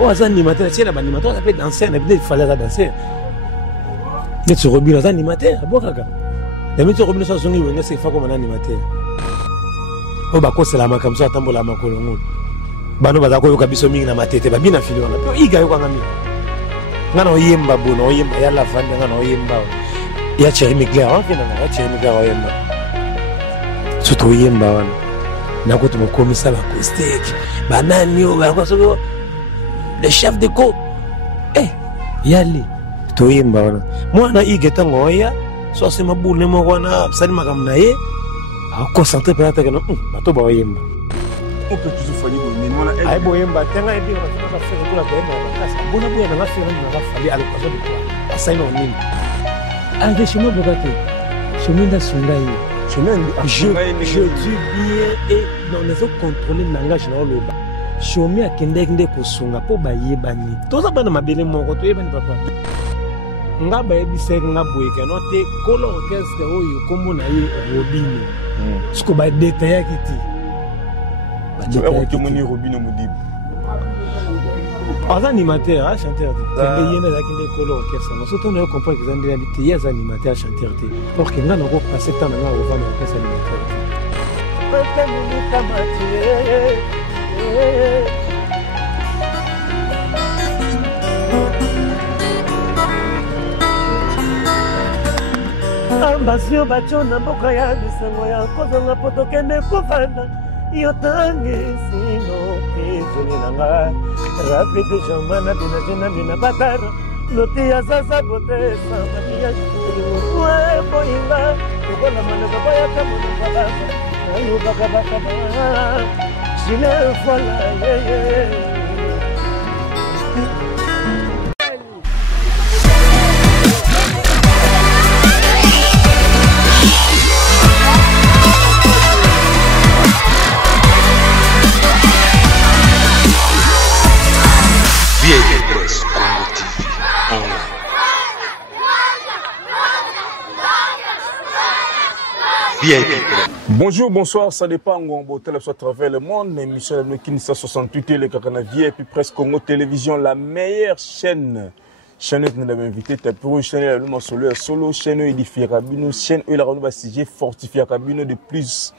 Oh, c'est animateur, c'est l'animateur, ça peut danser, il fallait danser. Mais tu rebues les animateurs, bon, caca. Les métiers rebues ça sont venus, c'est pas comme un animateur. Oh, bah, quoi, c'est la main comme ça, attends, la main colonne. Bah, non, bah, d'accord, il y a des choses dans ma tête, bah, bien affilé, on a pu, il y a eu quand même. Ngano yemba bono yemba ya la vanda ngano yemba ya Thierry Mugler hein finalement ya Thierry Mugler yemba surtout yemba wana nako to komisa ba kostek banani o ba ko le chef de co yali to yemba wana mwana igeta ngoya so se mabule mo wana sali makamna ye a concentré peut-être que non bato ba yemba on peut toujours faire les bonnes mais ay boyemba tenga ebi on va faire pour la boyemba bona boya na faire na fali à l'occasion de quoi ça non nini ande chemin bokate chemin da sungai chemin je dis bien et dans les autres contrôler langage na loba chemin akende ko sunga po bayeba ni toza bana mabele moko to yeba ni papa nga bayebise nga boyeka no te kolo orchestre oyo kombo na ye Robino siko ba détailler kiti tu vas retomber Robino Modibo. Az animateur, chanteur. Il y a des colons orchestre. Nous sommes en train de comprendre que les animateurs chanteurs. Or que nous avons passé tant de temps à voir l'orchestre animateur. Ambasio bacho na mboka ya bisango ya kozonga potokende kofanda. Yotangi sino kizuni nanga rapide jamana bina bina batara loti ya sasa bote sama ya we boinga ukola malaka baya kama baba ayu baka sile fola ye Bonjour, bonsoir, ça dépend où on va à travers le monde. L'émission de Kinshasa 68 et le Kakanavier et puis presque Congo Télévision, la meilleure chaîne. Chaîne où nous avons invité, tu as pour une chaîne solo, chaîne où il dit Rabino, chaîne où il a renouvelé sujet fortifié Rabino de plus.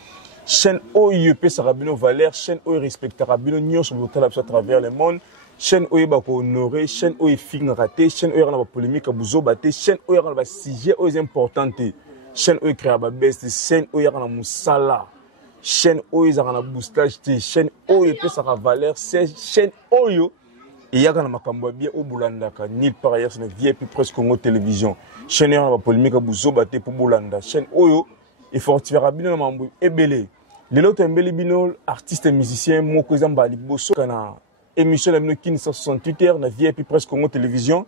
Chaîne où il peut sa Rabino valeur, chaîne où il respecte Rabino, nous sommes à travers le monde. Chaîne où il va honorer, chaîne où il finit raté, chaîne où il y a une polémique à Bouzo batté, chaîne où il y a un sujet important. Chaîne où il crée la best, chaîne où il y a un moussala, chaîne où il y a un boostage, chaîne où il peut sa valeur, chaîne où il y a un makambo bien au Boulanda, ni par ailleurs c'est une vieille plus presque Congo Télévision. Chaîne où il y a une polémique à Bouzo batté pour Boulanda, chaîne où il faut retirer Rabino Mambo et Belé. Les autres Mbele Bino, artistes et musiciens, mon cousin Balik Bosso, kana émission la Kinshasa 68 heures, la vieille plus presque Congo Télévision,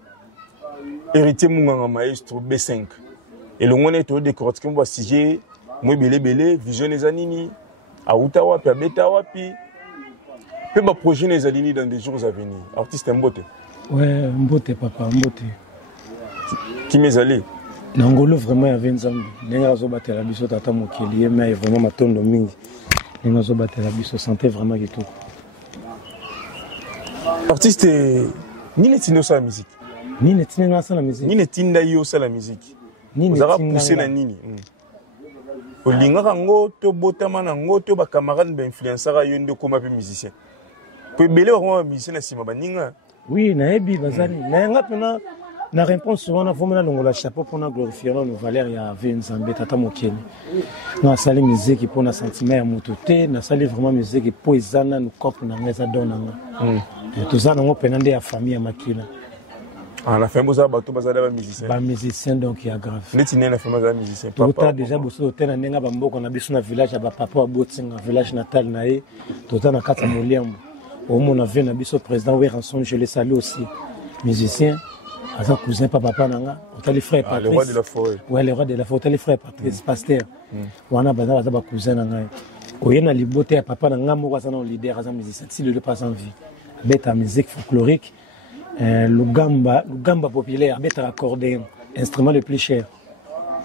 héritier Munganga Maestro B5. Et le monde est au décor qui me sujet, moi belé, vision les anini, à Outawapi, à Betawapi. Peut ma projet les anini dans des jours à venir. Artiste Mbote. Ouais, Mbote, papa, Mbote. Qui m'est allé? Nangolo vraiment il y avait une zambi. Nenga zo battre la biso tata mokeli, mais vraiment ma tonne de mingi. Nenga zo battre la biso santé vraiment que tout. Artiste, ni ne tino sa la musique. Ni ne tino sa la musique. Ni ne tinda yo sa la musique. Vous avez poussé la nini. Olinga kango to botama na ngo to ba camarade ba influenceur a yondo comme musicien. Pe belé on musicien na sima ba ninga. Oui, na ebi bazali. Na nga pena na réponse on a vraiment longola chapeau pour na glorifier nos valeurs ya Nzambe tata mokeli. Na sali musique pour na sentiment ya mototé, na sali vraiment musique pour ezana no cop na ngeza donanga. Tout ça na ngo pena nde ya famille ya makila. Ah, la fin, vous avez musicien. Ba musicien donc il y a grave. Les Tinés, la fin, vous avez musicien. Tout à déjà bossé au terrain, n'enga bamboko na biso na village ba papa Botinga, village natal na e. Tout à na kata moliambo. Au mon avion na biso président Weranson, je le salue aussi. Musicien, asa cousin papa nanga, au les frères Patrice. Le roi de la forêt. Ouais, le roi de la forêt, les frères Patrice pasteur. Wana baza ba cousin nanga. Oyena liboté ya papa nanga moko asa na leader asa musicien, si le passe en vie. Beta musique folklorique. Lugamba populaire, bête accordéon, instrument le plus cher.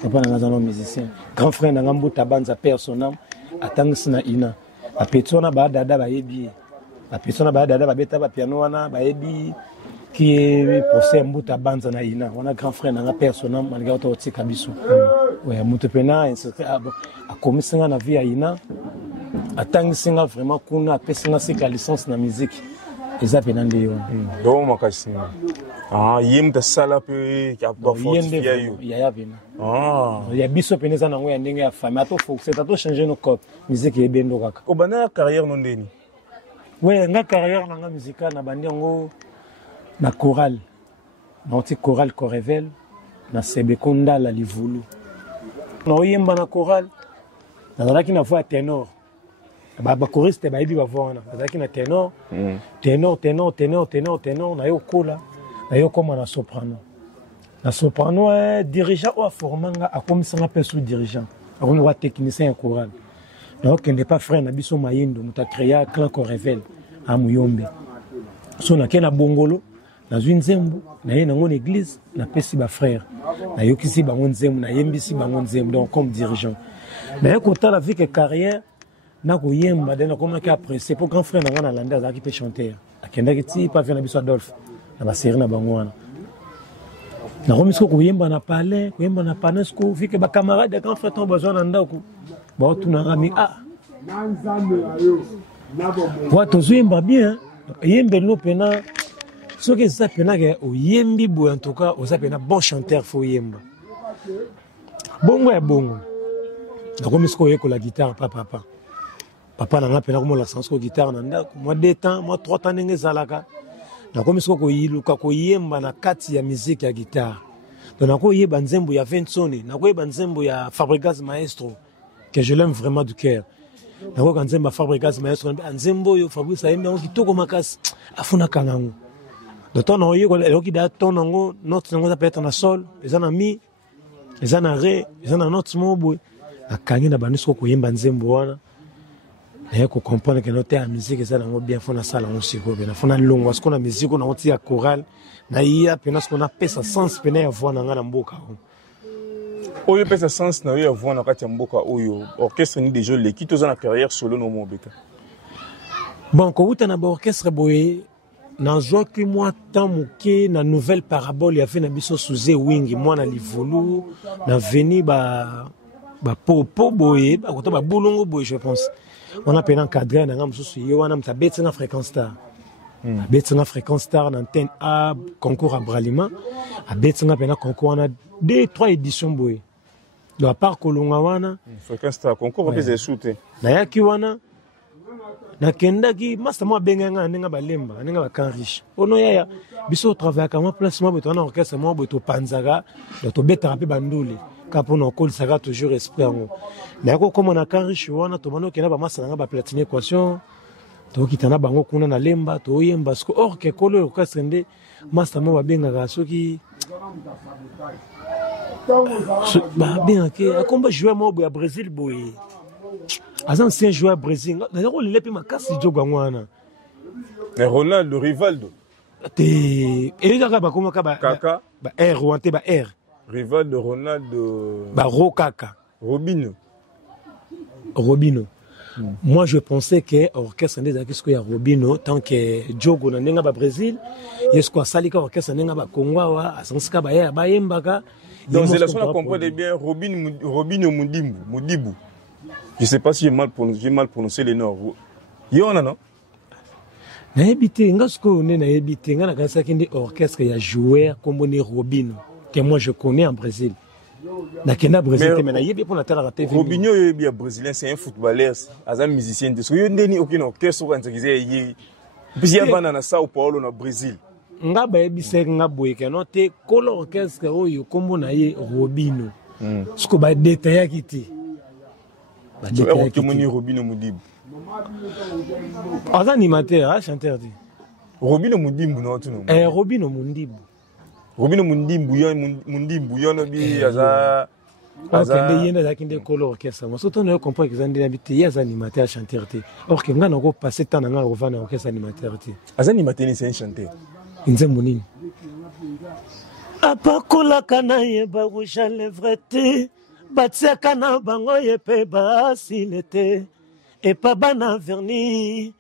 C'est pas un musicien. Grand frère Nangambu Tabanza perd son âme, attend Sina Ina. A Petona Badada Bayebi. La personne ba dada ba beta ba piano wana ba ebi qui est procès mbuta banza na ina. On a grand frère na personnel malgré auto tika biso. Ouais, mutu pena a commissionné na vie ina. Atangisinga vraiment kuna apesinga sika licence na musique. Eza pena ndio. Donc makasi. Ah, yem ta sala pe ya ba fortifier yo. Ya pena. Ah. Ya biso pena za na ngo ya ndenge ya famille. Ato faut c'est ato changer nos codes. Musique ebendo kaka. Ko bana carrière non ndeni. Ouais, nga carrière na nga musicale na bandi ngo na chorale. Na oti chorale Corevel na Sebekonda la Livulu. Na oyemba na chorale. Na qui na voix ténor. Ba choriste ba ibi ba voix na. Na qui na ténor. Ténor na yo kola. Na yo comme na soprano. Na soprano dirigeant ou formanga a comme ça appelle sous dirigeant. On va technicien chorale. Donc, il n'est pas frère, Nabiso Mayindo, nous avons créé un clan Corevel à Mouyombe. So, na kena bongolo, na une zembo, na une église, na pesi ba frère. Na yokisi ba zembo, na yembisi ba zembo, donc comme dirigeant. Na yo kota la vie que carrière, na ko yemba, na comment qui apprécié pour grand frère na landa za qui peut chanter. Akenda kiti pas faire Nabiso Adolphe, na ba série na bangwana. Na romisko ko yemba na palais, ko yemba na panesco, vu que ba camarade de grand frère ton besoin na ndako. Bon, tout n'a pas mis ah. Voilà, tout ça bien. Yembe no pena. Ce que ça pena que au yembi bo en tout cas, au ça pena bon chanteur faut yemba. Bongo est bongo. Donc comme ce qu'on écoute la guitare papa. Papa n'a pena comme la sens ko guitare nanda. Moi 2 temps, moi 3 temps nenge zalaka. Donc comme ce ko yiluka ko yemba na kati ya musique ya guitare. Donc na ko yeba nzembo ya Vincent, na ko yeba nzembo ya Fabregas Maestro. Que je l'aime vraiment du cœur. Nako kanzemba Fabregas Maestro nzembo yo Fabrice ayemba ngo kitoko makasi afuna kanango. De ton on yeko eloki da ton ngo note ngo ça peut être na sol, eza na mi, eza na ré, eza na note mobo. Akangi na banisko ko yemba nzembo wana. Na yeko comprendre que note ya musique eza na ngo bien fona sala ngo siko bien fona longo parce qu'on a musique on a oti ya chorale na iya pena ce qu'on a pesa sens pena ya voix na nga na mboka. Oyo pesa sens na yo avoir na kati ya mboka oyo orchestre ni déjà l'équipe aux na carrière solo no mobeka. Bon ko uta na orchestre boye na zoki moi tant muke na nouvelle parabole ya fait na biso sous wingi moi na livulu na veni ba popo boye ba kota ba bulongo boye je pense. On a peine encadré na ngam susu yo wana mta beti na fréquence star. Beti na fréquence star na antenne A concours à Bralima. A beti na peine concours na 2-3 éditions boye. De part kolonga wana fréquence star concours peut se shooter na yaki wana na kendaki master mo benga nga ndinga balemba ndinga ba riche ono ya biso travailler kama place mo beto na orchestre mo beto panzaga to beta rapi bandule ka pour no call saga toujours esprit ngo na yako comme na riche wana to mano kena ba master nga ba platine équation to kitana bango kuna na lemba to yemba sko or ke kolo orchestre ndé master mo ba benga ga soki bah bien que a combat jouer moi au Brésil boy az ancien joueur Brésil d'ailleurs il est pas makasi joga ngwana mais Ronaldo Rivaldo te et kaka ba comment Kaka ba R ou ante ba R Rivaldo Ronaldo ba Kaka Robinho. Moi je pensais que orchestre ndeza kisko ya Robinho tant que jogo na nenga ba Brésil yesko salika orchestre nenga ba Congo wa asansika ba ya ba yembaka. Donc c'est la chose à comprendre bien Robinho Mudibu. Je ne sais pas si j'ai mal prononcé les noms. Il y en a non? Na habité ngasko ne na habité ngana kanisa kindi orchestre ya joueur comme on est Robinho que moi je connais en Brésil. Na kenda Brésil mais na yebi pour la télé TV. Robinho est brésilien, c'est un footballeur, un musicien de ce que ndeni aucun orchestre quand c'est y. Puis il y a na Sao Paulo na Brésil. Nga ba ebise nga boye kano te kolo orchestre oyo kombo na ye Robinho. Siko ba détail kiti. Ba détail kiti Robinho Mudibu. Az animateur, chanteur dit. Robinho Mudibu non tu non. Robinho Mudibu. Robinho Mudibu yo no bi aza Aza yenda zakinde kolo orchestre. Moi surtout ne comprend que zandi habité ya animateur chanteur te. Or que nga nako passer temps nga ovana orchestre animateur te. Az animateur c'est un chanteur. Nzembo nini apakolaka na ye barouge à lèvre te batiaka na bango ye mpe basile te epa bana verni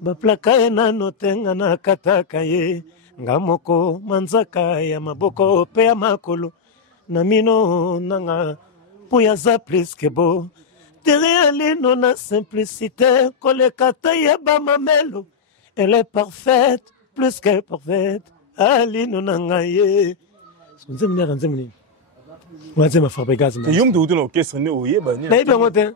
baplaka ye nano te nga nakataka ye nga moko manzaka ya maboko pe ya makolo na mino nanga po yaza priske bo tere alino na simplicité koleka ta yeba mamelo elle est parfaite plus que parfaite alino nanga ye nzemni aka nzemni waze mafabrikaz te yom to na orchestre ne oyeba ni na ibe ngote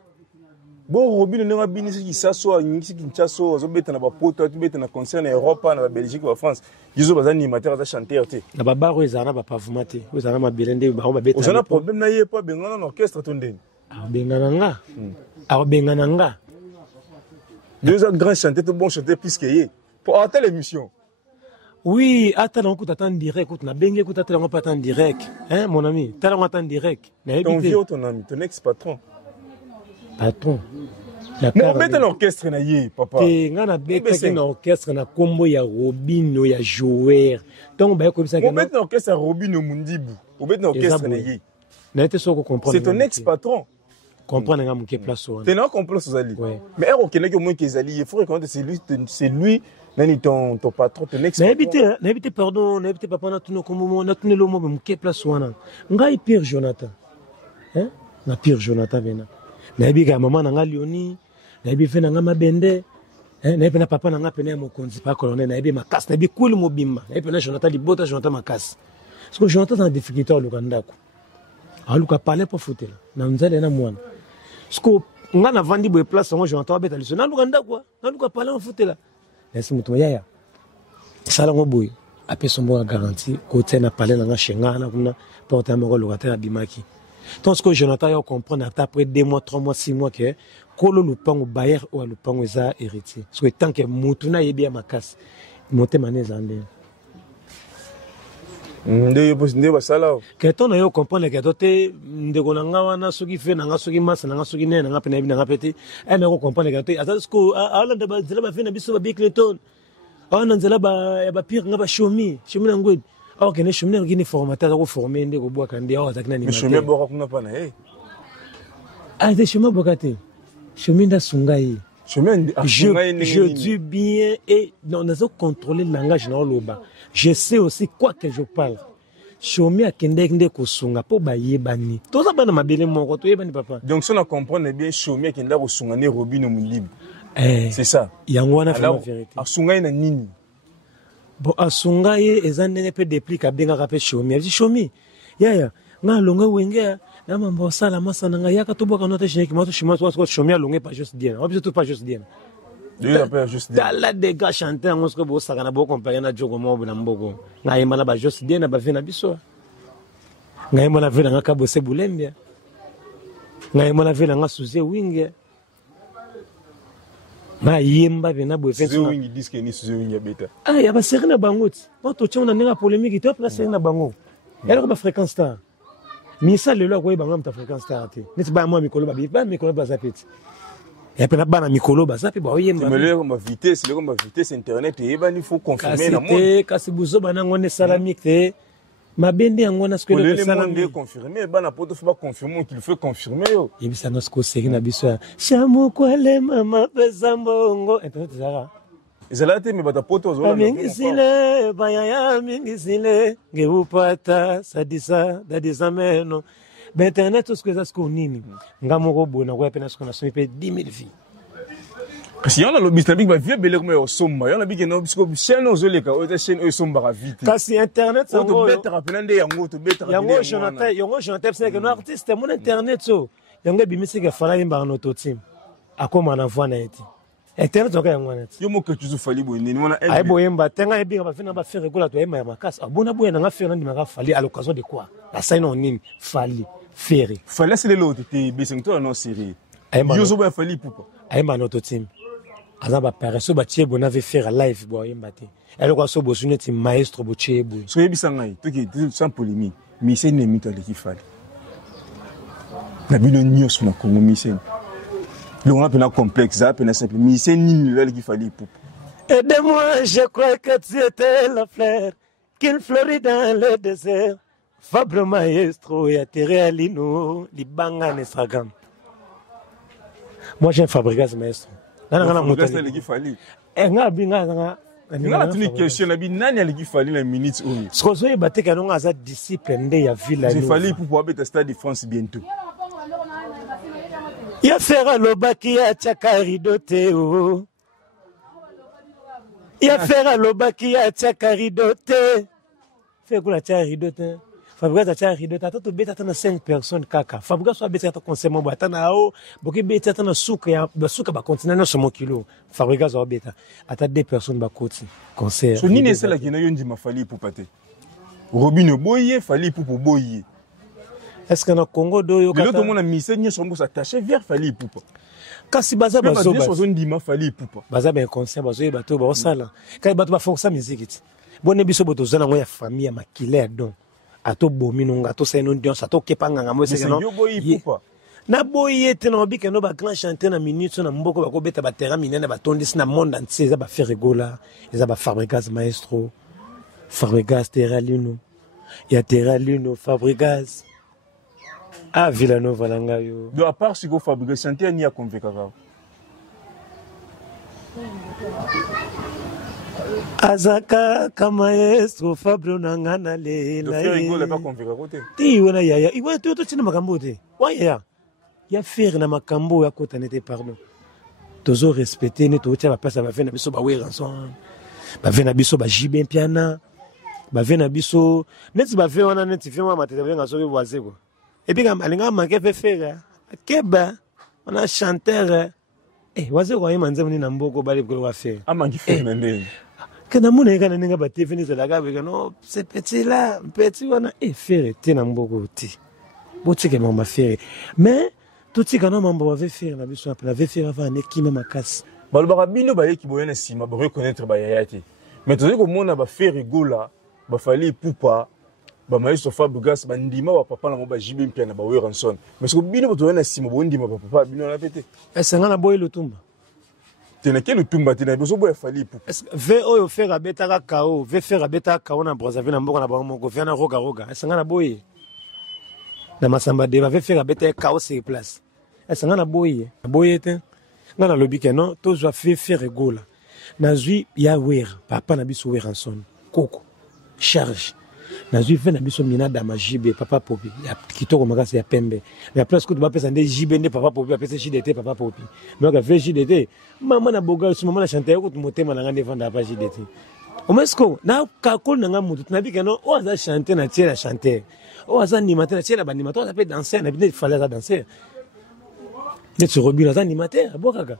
bon Robino ne ngabinisi kisaso ngisi kinchaso azobeta na bapoto atubeta na concert na Europa na Belgique ba France jizo bazani animateur za chanteur te na babaro ezana ba pavement te ezana mabelende ba babeta ozana problème na ye pa bengana na orchestre to ndeni bengana nga bengana nga deux grands chanteurs bon chanteur plus que ye pour à telle émission. Oui, attends, on écoute en direct, écoute, na bengue écoute attends, on pas en direct, hein mon ami, t'as on en direct. Ton vieux ton ami, ton ex-patron. Patron. Mon bête l'orchestre na yé, papa. Te ngana bête qui na orchestre na combo ya Robino ya joueur. Donc ba ko bisa mon bête l'orchestre Robino Mundibu. Mon bête l'orchestre na yé. Na été so ko comprendre. C'est ton ex-patron. Comprendre nga muke place wana. T'es non comprendre ça ali. Mais er okene que moi qui zali, il faut reconnaître c'est lui nani ton patron ton ex-patron. Na éviter pardon, na éviter papa na tuno komo na tuno lo mo muke place wana. Ngai pire Jonathan. Hein? Na pire Jonathan bena. Na ebiga maman na nga Lioni, na ebi fe na nga Mabende, na ebi na papa na nga pene mokonzi pa colonel, na ebi makasi, na ebi kuli mobimba, na ebi na Jonathan libota Jonathan makasi. Parce que Jonathan dans difficulté au Lukandako. A Luka parler pour foutre là. Na nzale na mwana. Parce que nga na vandi bo place ngo Jonathan beta liso na Lukandako, na Luka parler en foutre là. Laisse mutu yaya. Sala ngo boy. Apé son bon garantie ko tena parler na nga shenga na kuna porter amoko lokataire abimaki. Donc, ce que Jonathan a compris après 2 mois, 3 mois, 6 mois, que Kolo Lupango Bayer ou Lupango est héritier. Parce que tant que Moutuna est bien ma casse, monter manège en l'air. Que ton a compris que doté de Gonanga, Sugi fait, Nanga Sugi Mas, Nanga Sugi Nen, Nanga Penabi, Nanga Petit, et me comprendre que doté, à ce que Alan de Bazela fait un bisou à Bicleton. On a un pire, on a Chomi, Chomi Langouid. Alors que les chemins qui ne formateur ou formés ne bois candidat à attaquer mais chemin boka kuna pana ah des chemins bokate chemin da sungai chemin je dis bien et on a contrôler le langage dans loba je sais aussi quoi que je parle chemin akende ko sunga po bayebani to za bana mabele moko to yebani papa donc si on comprend bien chemin akende ko sunga ne Robino Mundibu c'est ça yango wana la vérité asunga na nini. Bon, asunga ye ezandenge pe depli kabenga ka pe shomi. Abi shomi. Yaya, nga longa wenge na mambo sala masana nga yaka to boka note chez kimato shima to shomi alonge pas juste bien. Obi tout pas juste bien. Lui appelle juste bien. Dala de gars chanter ngo sko bo saka na bo compagnie na jogo mo na mboko. Nga yema na ba juste bien na ba vina biso. Nga yema na vina nga ka bo se bulembia. Nga yema na vina nga suze winge. Ma yemba bena bo effet so wingi disque ni so wingi beta ah ya ba série na bango ti to tchona nenga polémique to na série na bango ya ko ba fréquence star mi sa le lo ko ba ngam ta fréquence star ti neti ba mo mikolo ba mikolo ba zapeti ya pena ba na mikolo ba zapi ba oyemba mais le comme vitesse internet et ba ni faut confirmer na mo kasi buzo bana ngone salamique te mabende yango na skole ko salamique confirmer ba na poto faut pas confirmer qu'il faut confirmer yo yebisa no sko série na biso shamu kwale mama pesambongo internet zara ezalate me bata poto zo mingi sile bayaya mingi sile ngeupata sadisa dadisa meno ba internet to sko za sko nini ngamoko bona kwa pena sko na so pe 10000 filles. Parce qu'il y a le bistabik va vieux belé comme au somma, il y en a bi que non parce que chaîne aux oleka, au chaîne au somba vite. Kasi internet ça to bête rappeler yango to bête yango Jonathan c'est que no artiste mon internet so yango bimisi que fala imba no to team akoma na voix na eti internet oka yango net yo mo que tu fali bo ni mona ay bo yemba tenga ebi ba fina ba faire kola to yemba ya makasi abona bo na faire na ndima fali à l'occasion de quoi la scène on nini fali faire fallait c'est l'autre te besengto non série yo zo ba fali poupa ayemba no to team azaba pareso ba tie bona ve faire live bo yemba te elle ko so bo suneti maestro bo tie bo so yebisa ngai to ki sans polémique mi c'est ne mito le ki fali na bino nyos na Congo mi c'est le on a complexe ça peine simple mi c'est ni le ki fali poupa aide-moi je crois que tu étais la fleur qu'il fleurit dans le désert Fabre maestro ya Terrealino libanga Nesragam. Moi j'ai un fabricant maestro. Nana motani le ki fali. Nga tuni question na bi nani aliki fali na minutes oyo. Skozo e bateka no ngaza disciple nde ya villa ni. C'est fali pour abeta Stade de France bientôt. Ya fera lobaki ya chakari dote o. Ya fera lobaki ya chakari dote. Fait que la chakari dote. Fabregas a chakari dote. Ata to beta tana 5 personnes kaka. Fabregas so beta ta conseil mo batana o. Boki beta tana suka ya basuka ba continuer no somo kilo. Fabregas o beta. Ata 2 personnes ba koti. Concert. So nini sala kina yondi ma fali pour pate. Robinho boye fali pour boye. Est-ce que na Congo doyo kata. L'autre monde a mis ça nyonso ngo s'attacher vers fali poupa. Kasi baza bazo ndima fali poupa. Baza ben conscient bazo bato ba osala. Kai bato ba fonction musique ti. Bonne biso boto zana ngo ya famille makile don. Ato bominonga ato seno ndion ato kepanga ngamo se no. Na boye te no bike no ba grand chanter na minute na mboko ba ko beta ba terrain minene ba tondisi na monde entier za ba faire rigola. Eza ba Fabregas maestro. Fabregas Terralino. Ya Terralino Fabregas. Ah, Villanova Langayo. De à part si vous fabriquez chanter, ni à convaincre. Azaka kamaestro Fabio Nangana le. Le faire rigoler pas convaincre côté. Ti wana ya. Iwa tu tina makambo te. Wa ya. Ya faire na makambo ya kota nete pardon. Tozo respecter ne to tia ba place ba vena biso ba we ranson. Ba vena biso ba jibe piana. Ba vena biso neti ba ve wana neti fe ma matete venga so boaze ko. Et puis, quand on a manqué de faire, on a chanteur. Eh, voici quoi, il m'a dit que Nambo va faire. Ah, manqué de faire. Quand on a dit que la gare, c'est petit là, petit, on a fait, tu n'as pas goûté. Boutique que m'a fait. Mais, tout ce qu'on a fait, on avait fait avant un équipe ma casse. Balbarabino, qui voyait si m'a reconnaître Bayayati. Mais tout ce qu'on a fait rigola, il fallait poupa. Ba maestro Fabregas bandima wa papa na moba jibe mpia na ba we ranson mais ce que bino boto na sima bo ndima papa bino na pété est-ce ngana boy lutumba tena ke lutumba tena boso boy fali pou est-ce ve oyo faire beta ka kao ve faire beta ka na Brazzaville na mboko na ba moko via na roga est-ce ngana boy na masamba de va faire beta ka sur place est-ce ngana boy te ngana lobi ke non to zo faire rigola na zui ya wer papa na biso we ranson koko charge na zui fait na biso mina dama jibe papa popi ya kitoko makasi ya pembe ya place que tu vas pesa nde jibe nde papa popi apesa JDT papa popi mais ka fait JDT maman na boga su maman na chanter ko motema na ngande vanda pa JDT o mesko na ka ko na ngamutu na bika no o za chanter na tiela chanter o za animateur na tiela ba animateur ça peut danser na bide fallait ça danser ne se robila za animateur bokaka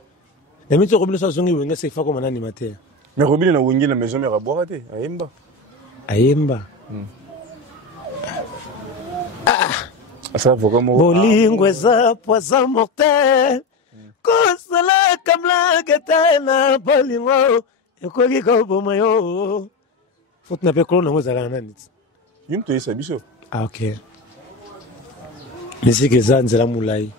na mito robila ça zongi wenga c'est fa comme un animateur mais robila na wengi na maison mère boka te ayemba ça va comme bolingo eza poison mortel kosala kamla ketana bolingo ekoki ko bomayo faut na pe kolona ngozala nani yimto isa biso ah ok musique eza nzela mulai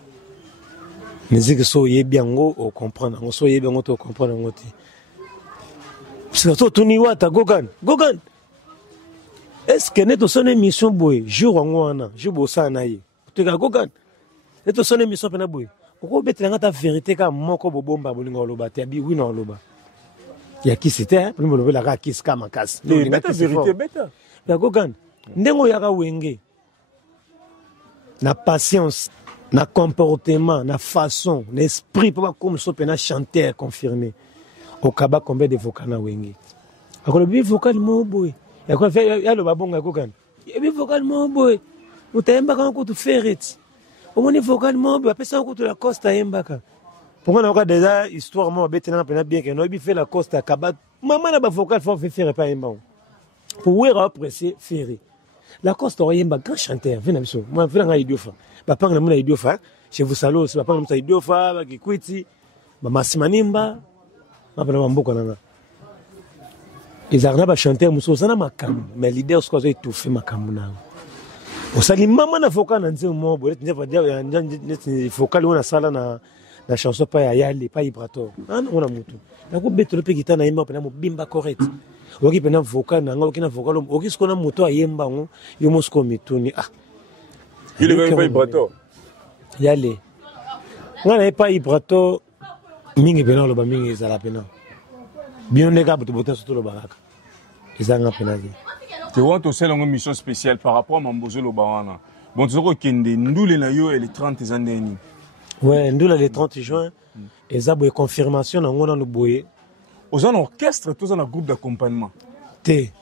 musique so yebi yango o comprendre ngo so yebi yango to comprendre ngo te surtout tuni wata gogan est-ce que neto son émission boy jour ngwana jour bosa na ye to ga gogan neto son émission pena boy ko betela ta vérité ka moko bobomba bolingo loba te bi wina loba ya ki c'était pour me lever la ka kiss ka makas beta vérité beta ga gogan ndengo ya ka wenge na patience na comportement na façon l'esprit pour comme so pena chanter confirmé au kaba combien de vocaux na wenge akolo bi vocal mo boy ya kwa fait ya lo babonga kokana bi vocalement boy utaemba quand tu ferret au moins vocalement boy pesa ko tu la costa embaka pour on a déjà histoire mo betena pena bien que no bi fait la costa kaba maman na ba vocal faut faire pas emba pour ouais apprécier ferrer la costa oyemba grand chanteur vena biso moi vena nga idiofa ba panga na idiofa chez vous salo ba panga na idiofa ba kikwiti ba masimanimba ba pena mboko na ils arrivent à chanter muso sana makam mais l'idée ce qu'on a étouffé makam na au sali maman na vocal na nzemo mo bolet ndefa dia ya vocal on a sala na chanson pas ya yali pas ibrato on a mutu na ko betolo pe gitana yemba pena mo bimba correct oki pena vocal na ngoki na vocal oki ce qu'on a muto ayemba ngo yo mosko mituni ah il est pas ibrato yali ngana pas ibrato mingi pena lo ba mingi zala pena Bien on est capable de botter surtout le baraka. Ils ont un pénalité. Tu vois, tu as une mission spéciale par rapport à Mambozo Lobawana. Bon, tu sais que Ndoule na yo et les 30 années. Ouais, Ndoule le 30 juin. Et ça, c'est confirmation dans le boye. Aux en orchestre, tous en groupe d'accompagnement. T.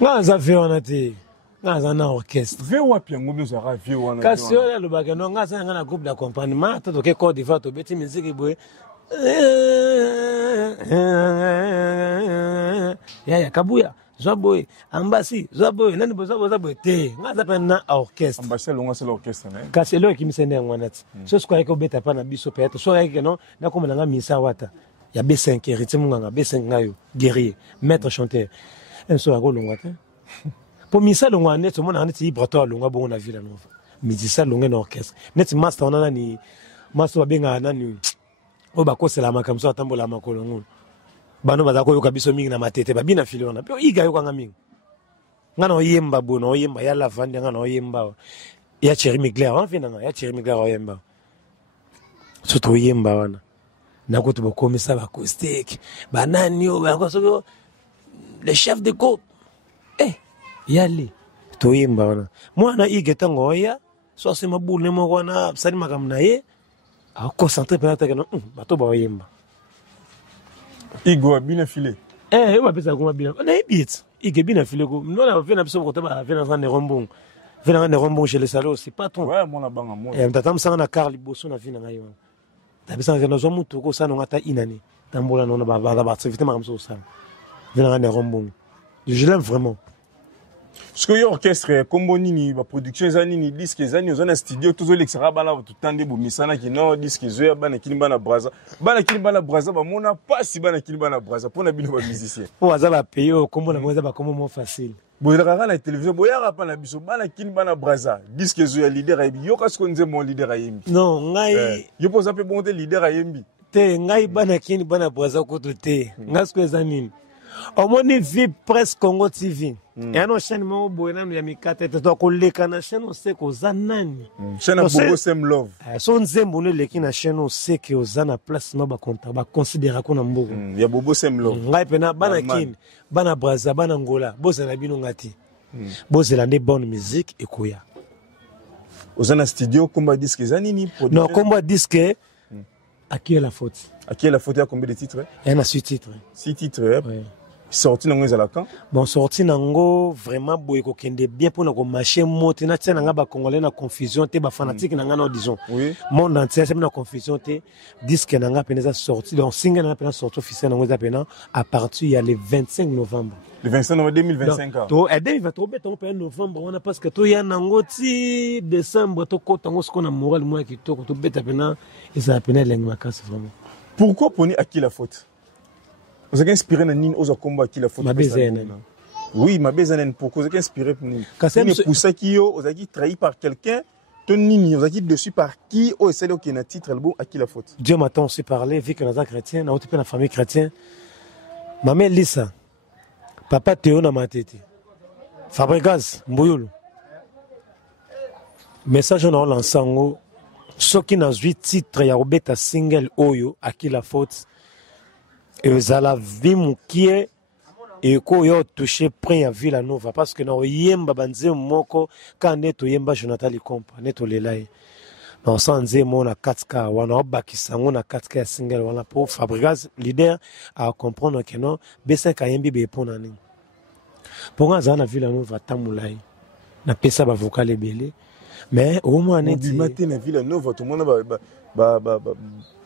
Nga za fait on a té. Nga za na orchestre. Ve wapi ngo nous ara vie wana. Kasi yo le bagano nga za nga na groupe d'accompagnement to ke Côte d'Ivoire to beti musique boye. Ya kabuya. Zoboy, Ambassi, Zoboy, nani boza boy té. Nga za na orchestre. Ambassi longa c'est l'orchestre né. Kasi lo ki misende ngwanati. So ce ko beta pa na biso peut-être so que non na comme nga misa wata. Ya B5 rythme nga B5 ngayo guerrier, maître chanteur. Un so ako longa té. Pour misa longa net so mona net ibrato longa bon na ville nova. Misa longa na orchestre. Net master on a ni master benga nani. O ba ko sela makamso atambola makolo ngolo. Bano baza ko yoka biso mingi na matete ba bina fili ona. Pe iga yoka nga mingi. Ngana oyemba bono oyemba ya lavande ngana oyemba. Ya Thierry Mugler on fina nga ya Thierry Mugler oyemba. Surtout oyemba wana. Nakutu bokomisa ba acoustique. Banani o ba ko le chef de groupe. Yali toyemba wana. Mwana igeta ngoya so se mabule mo wana sali makamna ye. A concentrer peut-être que non bato ba oyemba. Igo bina filé. On pesa ko bina. On a bit. Ige bina filé ko. Non na vena biso ko taba vena na Nerombong. Vena na Nerombong chez les salauds, c'est pas ton. Ouais, mon abanga mo. Mtatam sanga na Carl Bosso na vina ngayo. Tabisa na zo mutu ko sana ngata inani. Tambola non ba activité makamso sana. Vena na Nerombong. Je l'aime vraiment. Parce que l'orchestre, comme bonini, la production, les années, disques, les années, on a un studio, tous les extra, tout le temps, des boumissana qui n'ont disques, les oeufs, bana kilibana braza, bana kilibana braza, bah mon pas si bana kilibana braza pour la bino musicien. Pour ça va payer, comme on a moins ça comme facile. Bon, il y a la télévision, bon, il y a pas la biso, bana kilibana braza, disques, les oeufs, leader, yo qu'est-ce qu'on dit mon leader à Yembi. Non, ngai. Yo pose un peu bon leader à Yembi. Te ngai bana kilibana braza koto te, ngai ce que les amis. Au moins, il vit presque Congo TV. Et à nos chaînes, mon boyna, il y a mis 4 têtes. Donc, on les canne chaîne, on sait qu'aux anani. Chaîne Bobo Sem Love. Son zembouné, les qui na chaîne, on sait qu'aux ana place, ma ba compta, ba considérer qu'on a mbo. Il y a Bobo Sem Love. Ngai pena, bana kin, bana braza, bana ngola, bosse la bino ngati. Bosse la bonne musique et koya. Aux ana studio, combat disque, zanini. Non, combat disque, à qui est la faute? À qui est la faute? Il y a combien de titres? Il y en a 6 titres. 6 titres, oui. Sorti dans les alakans. Bon, sorti nango vraiment boy ko kende bien pour na marché monter na tena nga ba congolais na confusion te ba fanatique na nga no disons. Oui. Monde entier c'est na confusion te disque na nga peneza sorti donc single na peneza sorti officiel na nga pena à partir il y a le 25 novembre. Le 25 novembre 2025 ans. To et 2023 on peut novembre on a parce que to ya nango ti décembre to ko tango ce qu'on a moral moi qui to beta pena et ça pena lenga casse vraiment. Pourquoi poni à qui la faute? Vous avez inspiré Nanine aux combats qui la faute. Ma bezaine. Oui, ma bezaine. Pourquoi vous avez inspiré pour nous? Quand c'est pour ça qui vous avez trahi par quelqu'un, Tonini, vous avez dessus par qui? Oh, c'est là qui est un titre, le bon, à qui la faute? Dieu m'attend aussi parler, vu que nous sommes chrétiens, nous sommes la famille chrétienne. Ma mère Lisa, papa Théo na ma tête. Fabregas, Mbouyolo. Message on a lancé en haut. Ceux qui ont 8 titres, il y a un single Oyo, à qui la faute? Et vous allez voir qui est et qu'on a touché près à Villanova parce que nous yemba banze moko quand neto yemba Jonathan Likompa neto lelai non sans mon a 4K on a bakisa on a 4K single on a pour Fabregas leader à comprendre que non B5 yembi be pona ni pour nga na Villanova tamulai na pesa ba vocal ebele mais au moins neti matin na Villanova tout le monde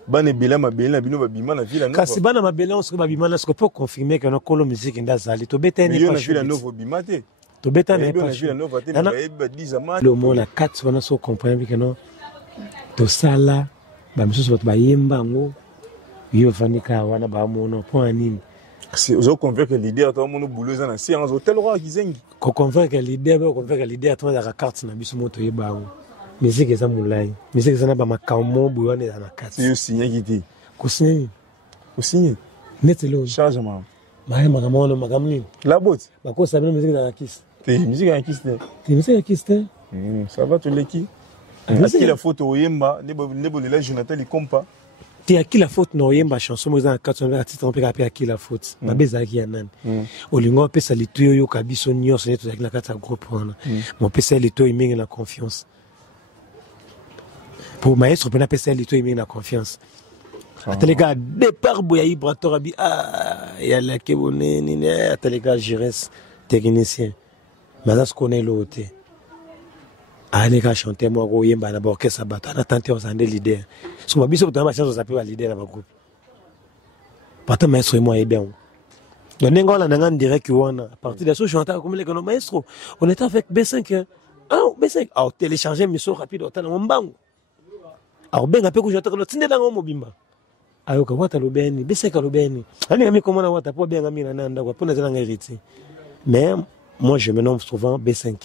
bana bela mabela bino babima na ville nova kasi bana mabela on se babima na ce qu'on peut confirmer que no kolo musique ndazali to beta ni pas ville nova bimate to beta na pas ville nova te ba 10 ans le mot la 4 on a so comprendre que non to sala ba miso so ba yemba ngo yo vanika wana ba mono point nini c'est aux convaincre leader to mono boulot na séance hôtel roi kizengi ko convaincre leader to da carte na biso moto yeba ngo musique eza mulai musique eza na ba makambo buyane na kati yo signé kiti ko signé netelo charge ma maye makambo makamni la botte ba ko sabina musique na kiss te musique na kiss te ça va to leki aki la photo oyemba nebo lela Jonathan Likompa tu as qui la faute non yemba chanson moi dans 400 titre on peut appeler à qui la faute babeza qui yanani olingo pesa litu yo kabiso nyos ne to na kata groupe wana mon pesa litu imingi na confiance pour maestro pena pesa litu imingi na confiance atelega départ boya ibrator abi ya la kebone ni atelega gires technicien mais ça se connaît l'autre allez ka chanter moi ko yemba na orchestre bata na tenter aux andé leader so ba biso tama chance za pe leader na ba groupe pata maestro moi est bien donc nengo la nanga direct wana à partir de ce chanteur comme les maestro on était avec B5 B5 télécharger mission rapide otana mbangu benga pe ko chanter ko tindela ngo mobimba ayoka wata lobeni B5 lobeni ani ngami komona wata po benga mina na ndako pona zela ngiriti mais moi je me nomme souvent B5.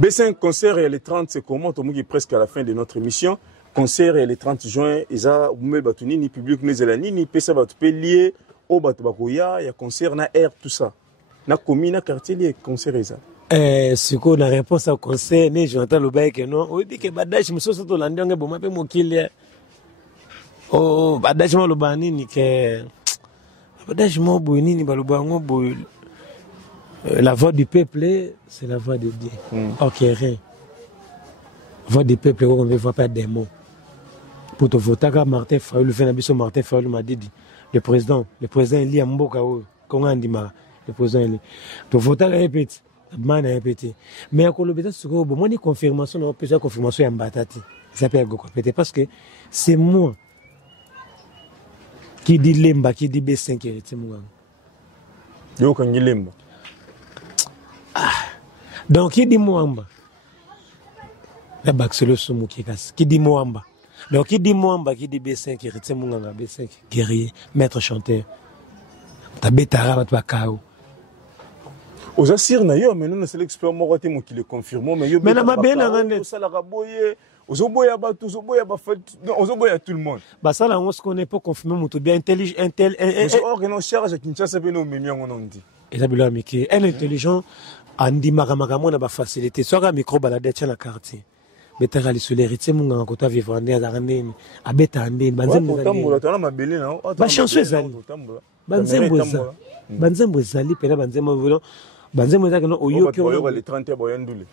B5 concert et les 30 c'est comment tout le monde est presque à la fin de notre émission concert et les 30 juin isa umel batuni ni public ni zelani ni pesa batu pe lié au batu bakoya ya concert na air tout ça na commune na quartier lié concert isa c'est quoi la réponse au concert ni j'entends le bail que non on dit que badage musoso to landi ngebo mape mokili badage mo lo bani ni que badage mo boyini ni balobango boy. La voix du peuple, c'est la voix de Dieu. Ok, rien. La voix du peuple, on ne voit pas des mots. Pour te voter, Martin Fayulu, Martin Fayulu m'a dit, le président il y a Mboka, comment on dit, le président il te voter, répète, man répété. Mais à Kolobeta, c'est que moi, une confirmation, on peut faire confirmation en batati. Ça peut être parce que c'est moi qui dit Lemba, qui dit B5, c'est moi. Yo, quand il Lemba. Donc, qui dit Mwamba? La Baxelo Soumoukikas. Qui dit Mwamba? Donc, qui dit Mwamba, qui dit B5, qui retient Mounganga, B5, guerrier, maître chanteur. Tabetara, Bakao. Aux assir, d'ailleurs, mais nous, c'est l'expert Moroté qui le confirme. Mais la mabelle, ça l'a raboyé. Aux oboya batou, aux oboya bafet, aux oboya tout le monde. Bah, ça, là, on se connaît pas confirmer, mon tout bien intelligent, mais or, que nos charges à Kinshasa, nous, millions, on dit. Et ça, bien, mais qui est intelligent. Andi magamagamo na ba facilité soka micro balade tcha na quartier betaka lisule héritier munga ko ta vivre andi azarane abeta andi banzembo ba chanson ezali banzembo ezali pena banzembo volo banzembo ezali no oyoki oyo les 30 boyandule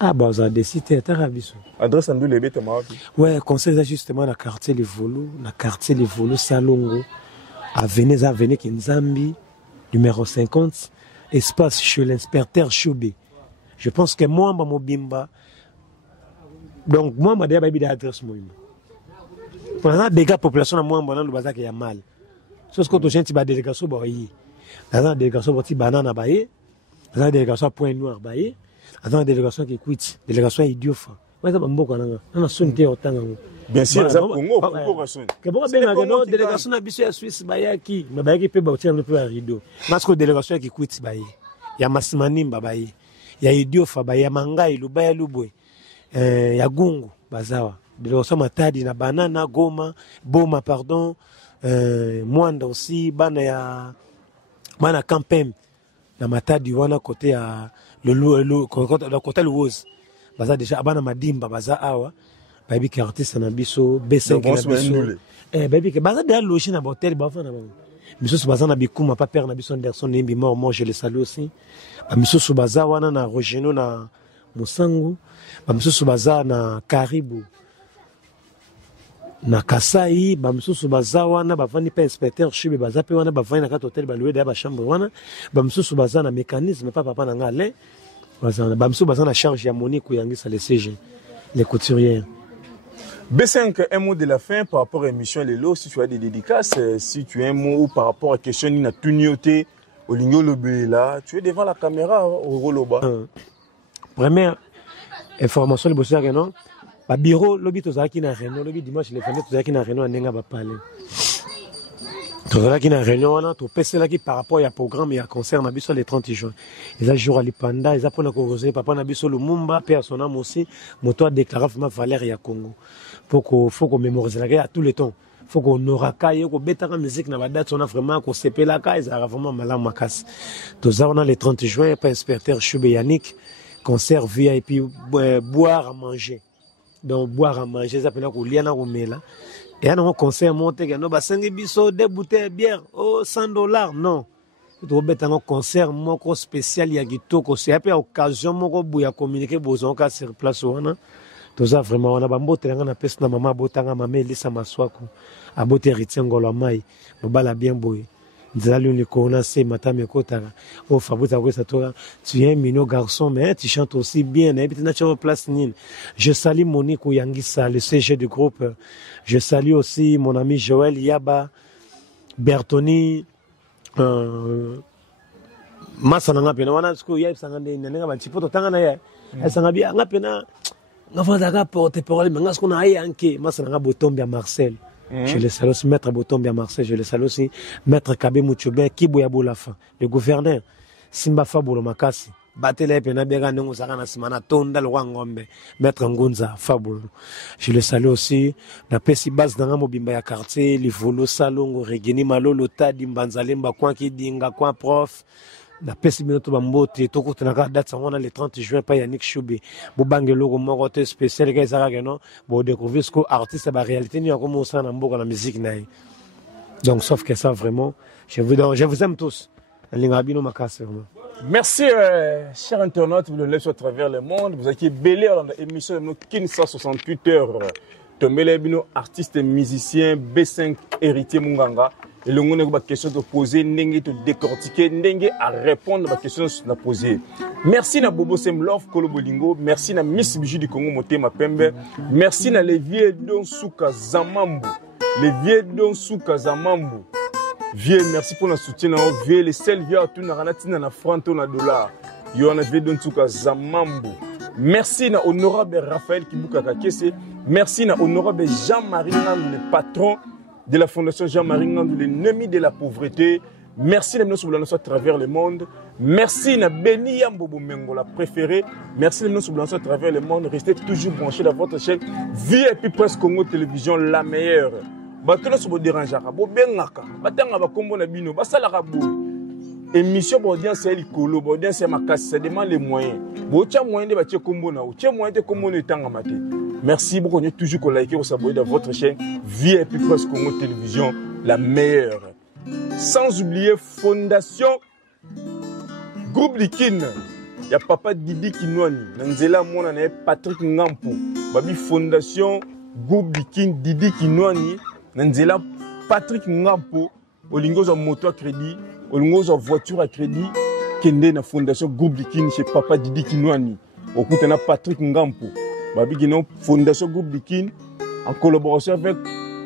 bah ça décidé ta rabiso adresse andule beta mawapi ouais conseil justement na quartier les volos salongo avenue Kinzambi numéro 50 espace chez l'inspecteur Choubé. Je pense que moi, Mobimba, donc moi, je vais dire l'adresse. Pour l'instant, des gars, population, moi, je vais dire qu'il y a mal. Sauf que tu as une délégation, il y a une délégation qui est banane, il y a une délégation point noir, il y a une délégation qui quitte, délégation idiot. Bien sûr, ça Congo, que délégation na biso ya Suisse bayaki, mais bayaki pe ba otia peu à rideau. Parce que délégation qui quitte baye. Ya Masimanimba baye. Ya Idiofa baye, ya Mangai Lubaya Lubwe. Ya Gungu bazawa. Délégation Matadi na Banana Goma, Boma pardon, Mwanda aussi, bana Campem. Na Matadi wana côté ya le côté Louose. Baza déjà bana Madimba baza awa. Baby qui artiste na biso B5 na biso baby que baza de loger na hôtel ba fa na biso baza na bikuma pas père na biso Anderson Nembi mort moi je le salue aussi ba biso baza wana na Rogeno na Musangu ba biso baza na Karibu na Kasai ba biso baza wana ba vani pa inspecteur chibe baza pe wana ba vani na ka hôtel ba louer ba chambre wana ba biso baza na mécanisme papa na ngale baza ba biso baza na charge ya Monique yangisa les CG les couturières. B5, un mot de la fin par rapport à l'émission Lelo, si tu as des dédicaces, si tu as un mot par rapport à la question de la tunioté, au ligno lobé là, tu es devant la caméra au roloba. Première information, le bosseur que non, le bureau, lobby to zaki na réunion, lobby dimanche les fenêtres to zaki na réunion n'enga ba parler. To zaki na réunion wana to pese là qui par rapport à programme et à concert na biso les 30 juin. Ils a jour à l'ipanda, ils a pour na causer papa na biso le Mumba, père son âme aussi, moto a déclaré vraiment valeur ya Congo. Faut qu'on mémorise la guerre à tous les temps. Faut qu'on aura caillé, qu'on bête la musique na date, on a vraiment qu'on s'épelle la caille, ça a vraiment mal à ma casse. Tout ça on a les 30 juin, pas inspecteur Choube Yannick, concert VIP, boire à manger. Donc boire à manger, ça peut être qu'on liana ou là. Et à un concert monté, il y a 5 biso, 2 bouteilles de bière, oh, $100, non. Tu as un concert spécial, il y a c'est une occasion de communiquer sur place. Tout ça vraiment, on a un peu de maman, maman, Elisa Maswaku, a beauté Ritengolo Mai, Bala bien boy. Nzali le kona c'est matame kota oh Fabrice Agosatora tu es un mignon garçon mais tu chantes aussi bien et puis tu place nine. Je salue Monique Oyangisa le CG du groupe. Je salue aussi mon ami Joël Yaba Bertoni Masananga pena wana sku yeb sangande nenga ba chipoto tangana ya sanga bia ngapena ngafanda ka porte parole mais ngasko na yanke Masananga Botombi à Marcel. Je le salue aussi, Maître Botombi à Marseille. Je le salue aussi, Maître Kabé Mouchoubé, Kiboya Boulafa, le gouverneur, Simba Faboulo Makasi, Batele Penabega Nungu Sarana Simana, Tonda Luangombe, Maître Ngunza Faboulo. Je le salue aussi, la Pessi Bas dans Mobimba ya quartier, Livolo Salongo, Regini Malolo, Tadi Mbanzalemba, Kwanki Dinga, Kwan Prof. La pesi binoto bambote toko tenaka date sango le 30 juin pa Yannick Choubé bobange logo moko te spécial ka ezaka ke non bo découvrir ce que artiste ba réalité ni comme ça na mboka la musique naï. Donc sauf que ça vraiment je vous aime tous. Lingabino makase vraiment. Merci chers internautes, vous le laissez à travers le monde, vous avez belé dans l'émission de 568 heures. Tombele bino artiste et musicien B5 héritier Munganga. Et le monde a une question de poser, n'engue de décortiquer, n'engue à répondre à la question de poser. Merci na Bobo Semlov Kolobolingo, merci na Miss Bijou du Congo Motema Pembe, merci na les vieux Don Souka Zamambu, les vieux Don Souka Zamambu. Vieux, merci pour notre soutien, vieux, les seuls vieux à tout na ranatina na franc na dollar. Yo na vieux Don Souka Zamambu. Merci na honorable Raphaël Kibuka Kakese, merci na honorable Jean-Marie Nang, le patron de la Fondation Jean-Marie Ngandou, l'ennemi de la pauvreté. Merci à nous à travers le monde. Merci à Beni Yambobo Mengo, la préférée. Merci à nous à travers le monde. Restez toujours branchés dans votre chaîne VIP Presse Congo Télévision, la meilleure. Batona sur vos dérangeants, bo bengaka, batanga ba kombo na bino, basalaka bo. Émission audience c'est likolo, audience c'est makasi, ça demande les moyens. Bo tia moyen de batie kombo na, tia moyen de kombo na tanga maté. Merci beaucoup, on toujours qu'on like et s'abonner dans votre chaîne VIP Presse Congo Télévision, la meilleure. Sans oublier Fondation Groupe Likin. Il y a Papa Didi Kinouani, Nanzela Mona Patrick Ngampo. Babi Fondation Groupe Likin Didi Kinouani, Nanzela Patrick Ngampo. Olingo moto à crédit, Olingo voiture à crédit, Kende na Fondation Groupe Likin chez Papa Didi Kinouani. Okutana Patrick Ngampo. Babi Gino Fondation Groupe Likin en collaboration avec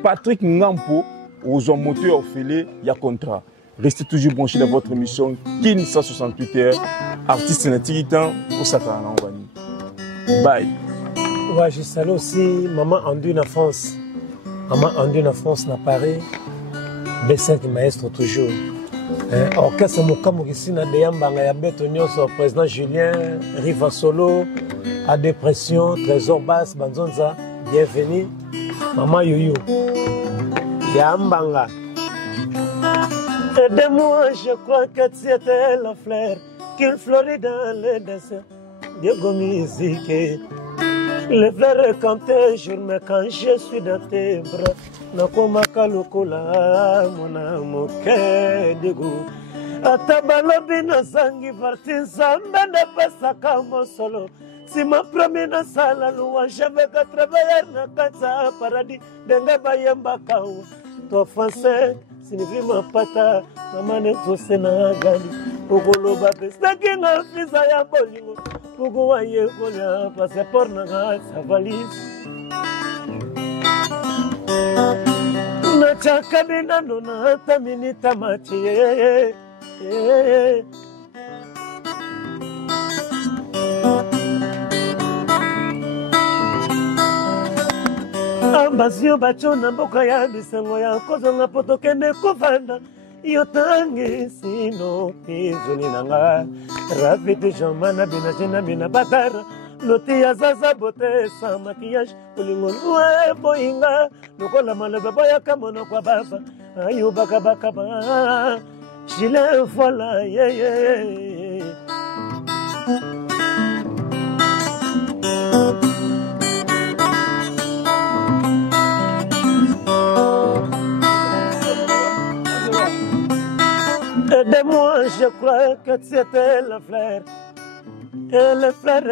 Patrick Ngampo aux hommes moteurs orphelés, il y a contrat. Restez toujours branchés dans votre émission Kin 168 heures, artiste natigitan pour Sakana Wani. Bye. Ouais, je salue aussi Maman Andune en France. Maman Andune en France n'a Paris. B5 maestro toujours. Orchestre Mokamukisina de Yambanga Yabeto Nyoso, président Julien, Riva Solo, à dépression, Trésor Basse, Banzonza, bienvenue. Maman Yoyo. Yambanga. Aide-moi, je crois que tu étais la fleur qu'il fleurit dans le désert. Diego musique. Les fleurs quand tes jours, mais quand je suis dans tes bras, Nakomaka lokola, mon amour, que dégoût. Atabalobi na zangi parti samba ne pasaka mon solo. Si ma promena sala loi, j'avais qu'à travailler na kata paradis, denga bayamba kao. To français, signifie ma pata, maman ne tose na gali. Pogolo babe, snakinga fisa ya bolingo. Pogo waye konya, passeport na sa valise. Na chakabina no na tamini tamachi. Ambasio bacho na mboka ya bisango ya kozonga potokende kovanda yotangi sino izuni nanga rafiti jomana bina jina bina batara loti ya zaza bote sa maquillage ulingo nue boinga nukola malobe boya kamono kwa baba ayu baka baka ba jile vola ye je crois que c'était la fleur. Et le fleur.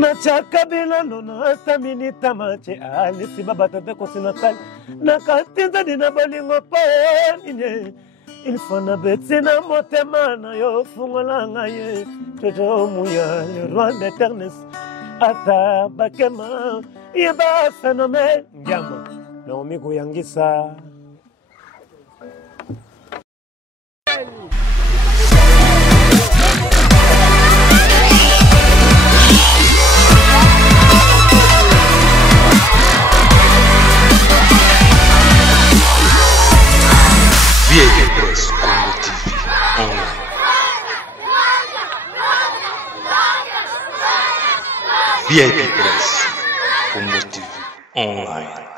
Nachakabila nona tamini tamache ali sibabata de kosinatal nakatinza dina bolingo pone il faut na betina motema na yo fungola ngaye jojo muya le roi d'éternité ata bakema yeba phénomène njama no mikuyangisa VIP Press Congo TV online. VIP Press Congo TV online.